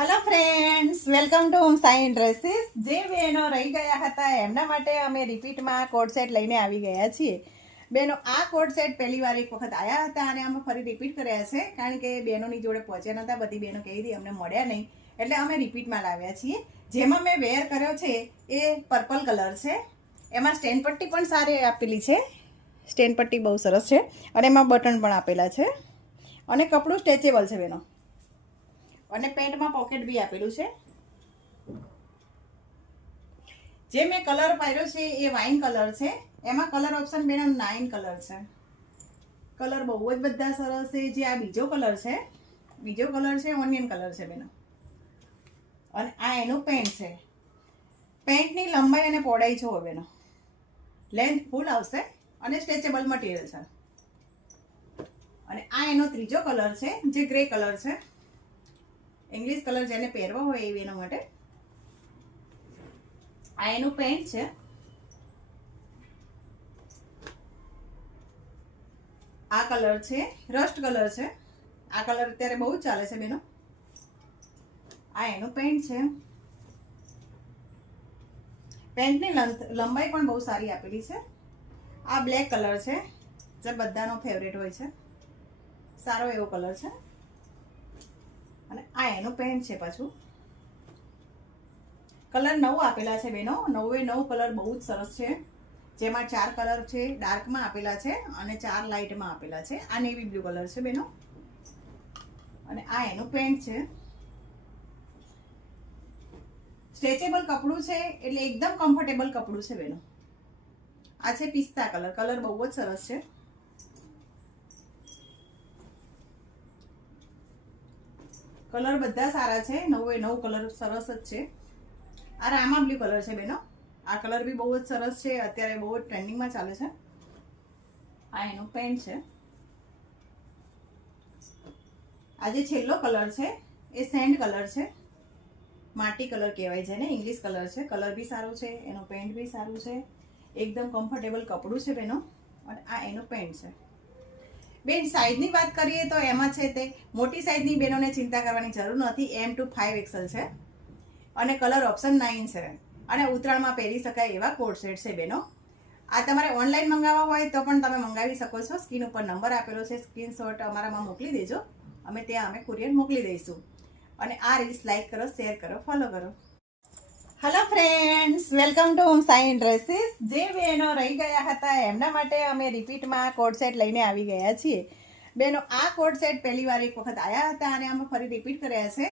Hello friends, welcome to home Sai dresses. જે બહેનો રહી ગયા હતા એમના માટે અમે રિપીટમાં કોડ સેટ લઈને આવી ગયા છીએ. બહેનો, આ કોડ સેટ પહેલી વાર એક વખત આવ્યા હતા અને અમે ફરી રિપીટ કર્યા છે, કારણ કે બહેનોની જોડે પહોંચ્યા નહોતા. બધી બહેનો કહી હતી અમને મળ્યા નહીં, એટલે અમે રિપીટમાં લાવ્યા છીએ. જેમાં મેં વેર કર્યો છે એ પર્પલ કલર છે. એમાં સ્ટેન પટ્ટી પણ સારી આપેલી છે. સ્ટેન પટ્ટી બહુ સરસ છે અને એમાં બટન પણ આપેલા છે અને કપડું સ્ટ્રેચેબલ છે બહેનો. અને પેન્ટમાં પોકેટ બી આપેલું છે. જે મેં કલર પાડ્યો છે એ વાઇન કલર છે. એમાં કલર ઓપ્શન બેનો 9 કલર છે. કલર બહુ જ બધા સરસ છે. જે આ બીજો કલર છે ઓનિયન કલર છે બેનો. અને આ એનું પેન્ટ છે. પેન્ટની લંબાઈ અને પહોળાઈ જુઓ બેનો. લેન્થ ફૂલ આવશે અને સ્ટ્રેચેબલ મટીરિયલ છે. અને આ એનો ત્રીજો કલર છે, જે ગ્રે કલર છે. ઇંગ્લિશ કલર જેને પહેરવા હોય એ એના માટે. આ એનું પેન્ટ છે. આ કલર છે રસ્ટ કલર છે. આ કલર અત્યારે બહુ ચાલે છે બેનો. આ એનું પેન્ટ છે. પેન્ટની લંબાઈ પણ બહુ સારી આપેલી છે. આ બ્લેક કલર છે, જે બધાનો ફેવરેટ હોય છે. સારો એવો કલર છે. અને આ એનું પેન્ટ છે. પાછું કલર 9 આપેલા છે બેનો. 9 કલર બહુ જ સરસ છે. જેમાં 4 કલર છે ડાર્કમાં આપેલા છે અને 4 લાઇટમાં આપેલા છે. આ નેવી બ્લુ કલર છે બેનો. અને આ એનું પેન્ટ છે. સ્ટ્રેચેબલ કપડું છે, એટલે એકદમ કમ્ફર્ટેબલ કપડું છે બેનો. આ છે પિસ્તા કલર. કલર બહુ જ સરસ છે. કલર બધા સારા છે. 9 કલર સરસ જ છે. આ રામા બ્લુ કલર છે બેનો. આ કલર બી બહુ જ સરસ છે. અત્યારે બહુ જ ટ્રેન્ડિંગમાં ચાલે છે. આ એનું પેન્ટ છે. આ જે છેલ્લો કલર છે એ સેન્ડ કલર છે. માટી કલર કહેવાય છે ને, ઇંગ્લિશ કલર છે. કલર બી સારું છે, એનું પેન્ટ બી સારું છે. એકદમ કમ્ફર્ટેબલ કપડું છે બેનો. અને આ એનું પેન્ટ છે. બેન, સાઈઝની વાત કરીએ તો એમાં છે તે મોટી સાઈઝની બહેનોને ચિંતા કરવાની જરૂર નથી. M to 5XL છે અને કલર ઓપ્શન 9 છે. અને ઉત્તરાયણમાં પહેરી શકાય એવા કોડ સેટ છે બેનો. આ તમારે ઓનલાઈન મંગાવવા હોય તો પણ તમે મંગાવી શકો છો. સ્ક્રીન ઉપર નંબર આપેલો છે, સ્ક્રીનશોટ અમારામાં મોકલી દેજો. અમે કુરિયર મોકલી દઈશું. અને આ રીલ્સ લાઈક કરો, શેર કરો, ફોલો કરો. Hello friends, welcome to home Sai dresses. જે બહેનો રહી ગયા હતા એમના માટે અમે રિપીટમાં કોડ સેટ લઈને આવી ગયા છીએ. બહેનો, આ કોડ સેટ પહેલી વાર એક વખત આવ્યા હતા અને અમે ફરી રિપીટ કર્યા છે,